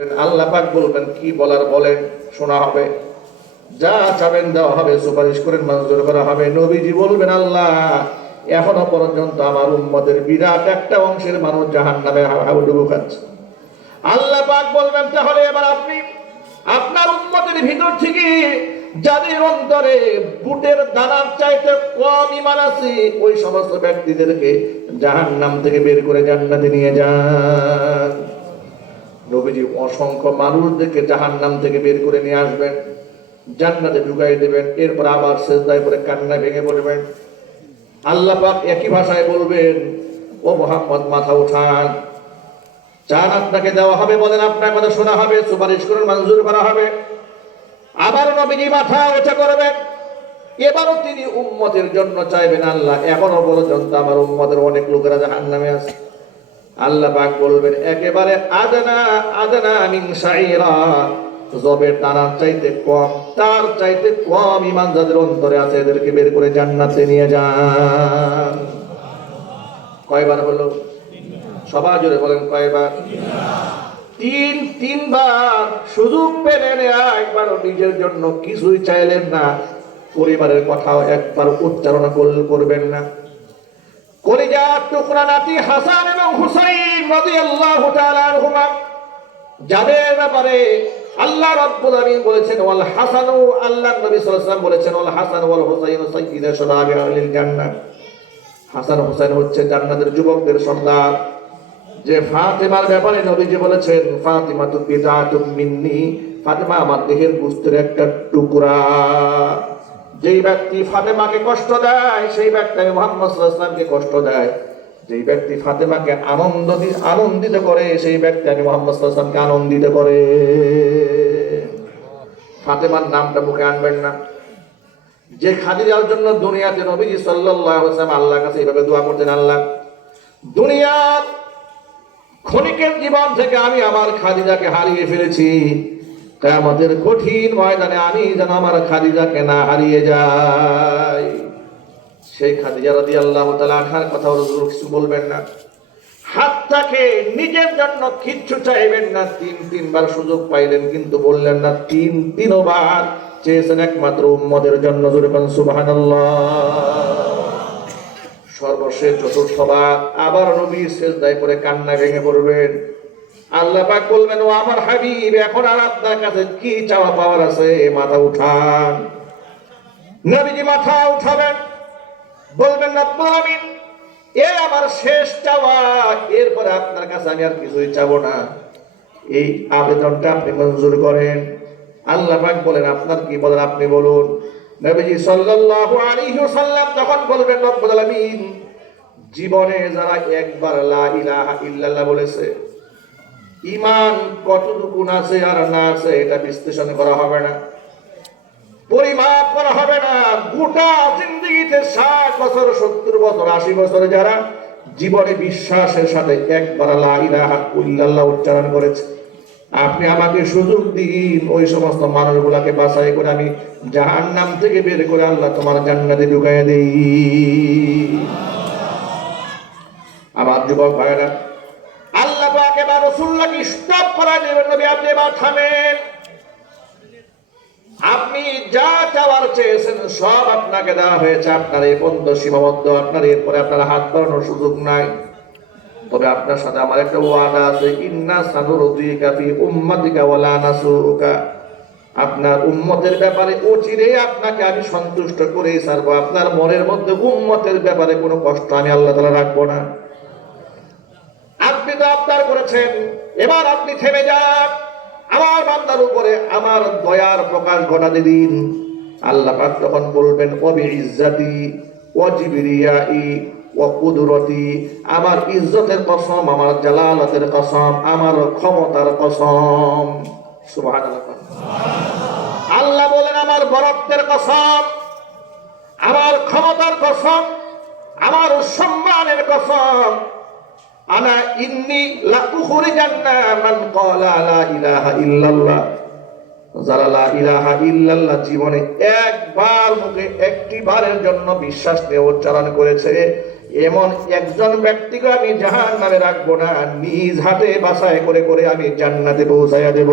আল্লাহ পাক বলবেন, কি বলার বলেন শোনা হবে। যা চাবেন দেওয়া হবে, সুপারিশ করেন মঞ্জুর করা হবে। নবীজি বলবেন, আল্লাহ, এখনও পর্যন্ত আমার উম্মদের বিরাট একটা অংশের মানুষ জাহান নামে হাবুডুবু খাচ্ছে। আল্লাহ পাক বলবেন, তাহলে এবার আপনি, আপনার উম্মতের ভিতর থেকে যাদের অন্তরে বুটের দানার চাইতে কম ইমান আছে, ওই সমস্ত ব্যক্তিদেরকে জাহান নাম থেকে বের করে জান্নাতে নিয়ে যান। অসংখ্য মানুষদেরকে জাহান নাম থেকে বের করে নিয়ে আসবেন, জান্নাতে ঢুকাই দেবেন, এরপর আবার সেজদায় করে কান্না ভেঙে পড়বেন। আল্লাহ পাক একই ভাষায় বলবেন, ও মোহাম্মদ, মাথা উঠান। চান আপনাকে দেওয়া হবে বলেন আপনার কথা শোনা হবে, সুপারিশ করুন, মঞ্জুর করা হবে। আবার নবীজি মাথা উঁচা করবেন। এবারও তিনি উম্মতের জন্য চাইবেন আল্লাহ, এখনও পর্যন্ত আমার উম্মতের অনেক লোকেরা জাহান নামে আছে। আল্লাহ পাক বলবেন, একেবারে আদনা আদনা মিন শাইরা জবের দানার চাইতে কম, তার চাইতে কম ইমান যাদের অন্তরে আছে, এদেরকে বের করে জান্নাতে নিয়ে যান। কয়বার হলো? সবাই জুড়ে বলেন, কয়বার? তিন, তিনবার। সুযোগ পেলে নেয়া একবার নিজের জন্য কিছুই চাইলেন না। পরিবারের কথাও একবার উচ্চারণ করবেন না। কলিজার টুকরা নাতি হাসান যাদের ব্যাপারে আল্লাহ বলেছেন বলেছেন হাসান হাসান হচ্ছে জান্নাতের যুবকদের সর্দার যে ফাতেমার ব্যাপারে নবীজি বলেছেন ফাতিমা তু বিদাতুম মিন্নি। ফাতেমা আমার দেহের গুস্তের একটা টুকরা। যেই ব্যক্তি ফাতেমাকে কষ্ট দেয়, সেই ব্যক্তি মোহাম্মদ কষ্ট দেয়। যেই ব্যক্তি ফাতেমাকে আনন্দ আনন্দিত করে, সেই ব্যক্তি আমি মোহাম্মদ ওয়াসাল্লামকে আনন্দিত করে। ফাতেমার নামটা মুখে আনবেন না। যে খাদিজার জন্য দুনিয়াতে নবীজি ওয়াসাল্লাম আল্লাহর কাছে এইভাবে দোয়া করতেন, আল্লাহ, দুনিয়ার ক্ষণিকের জীবন থেকে আমি আমার খাদিজাকে হারিয়ে ফেলেছি। আমাদের কঠিন ময়দানে আমি যেন আমার খাদিজাকে না হারিয়ে যাই। সেই খাদিজা রাদি আল্লাহ আঠার কথা রাসূল কিছু বলবেন না। হাতটাকে নিজের জন্য কিচ্ছু চাইবেন না। তিন, তিনবার সুযোগ পাইলেন কিন্তু বললেন না, তিন, তিনবার চেয়েছেন একমাত্র উম্মদের জন্য। জোরে সুবহানাল্লাহ। সর্বশেষ চতুর্থবার আবার নবী সেজদায় করে কান্না ভেঙে পড়বেন। আল্লাহ পাক বলবেন, ও আমার হাবিব, এখন আর আপনার কাছে কি চাওয়া পাওয়ার আছে? মাথা উঠান। নবীজি মাথা উঠাবেন, বলবেন রব্বুল আমিন এ আমার শেষ চাওয়া। এরপরে আপনার কাছে আমি আর কিছুই চাবো না। এই আবেদনটা আপনি মঞ্জুর করেন। আল্লাহ পাক বলেন, আপনার কি বলেন আপনি বলুন। নবীজি সাল্লাল্লাহু আলাইহি ওয়াসাল্লাম তখন বলবেন, রব্বুল আলামিন, জীবনে যারা একবার লা ইলাহা ইল্লাল্লাহ বলেছে ঈমান কতটুকু আছে আর না আছে, এটা বিশ্লেষণ করা হবে না। পরিমাপ করা হবে না। গোটা জিন্দগিতে ষাট বছর, সত্তর বছর, আশি বছর যারা জীবনে বিশ্বাসের সাথে একবার ইল্লাল্লাহ উচ্চারণ করেছে। আপনি আমাকে সুযোগ দিন, ওই সমস্ত মানুষগুলাকে বাছাই করে আমি জাহান নাম থেকে বের করে আল্লাহ তোমার জান্নাতে ঢুকাই দেই। আমার যুবক ভাইরা রসুল্লাহকে স্টপ করা দেবেন নবী আপনি এবার থামেন আপনি যা চাওয়ার চেয়েছেন সব আপনাকে দেওয়া হয়েছে। আপনার এই পর্যন্ত সীমাবদ্ধ, আপনার এরপরে আপনার হাত বাড়ানোর সুযোগ নাই। তবে আপনার সাথে আমার একটা ওয়াদা আছে, ইন্না সানুরুদিকা ফি উম্মাতিকা ওয়ালা নাসুকা আপনার উম্মতের ব্যাপারে অচিরে আপনাকে আমি সন্তুষ্ট করেই ছাড়বো। আপনার মনের মধ্যে উম্মতের ব্যাপারে কোনো কষ্ট আমি আল্লাহ তালা রাখব না। করেছেন এবার আপনি থেমে যান। আমার বান্দার উপরে আমার দয়ার প্রকাশ ঘটাতে দিন। আল্লাহ পাক তখন বলবেন অবি ইজ্জাতি ওয়াজিবিরিয়াই ও কুদরতি আমার ইজ্জতের কসম, আমার জালালতের কসম, আমার ক্ষমতার কসম। আল্লাহ বলেন, আমার বরত্বের কসম, আমার ক্ষমতার কসম, আমার সম্মানের কসম আনা ইন্নি লা উখরিজান্না মান ক্বালা লা ইলাহা ইল্লাল্লাহ। যারা লা ইলাহা ইল্লাল্লাহ জীবনে একবার মুখে একটি বারের জন্য বিশ্বাস নিয়ে উচ্চারণ করেছে, এমন একজন ব্যক্তিকে আমি জাহান নামে রাখব না, নিজ হাতে বাসায় করে করে আমি জান্নাতে পৌঁছাইয়া দেব।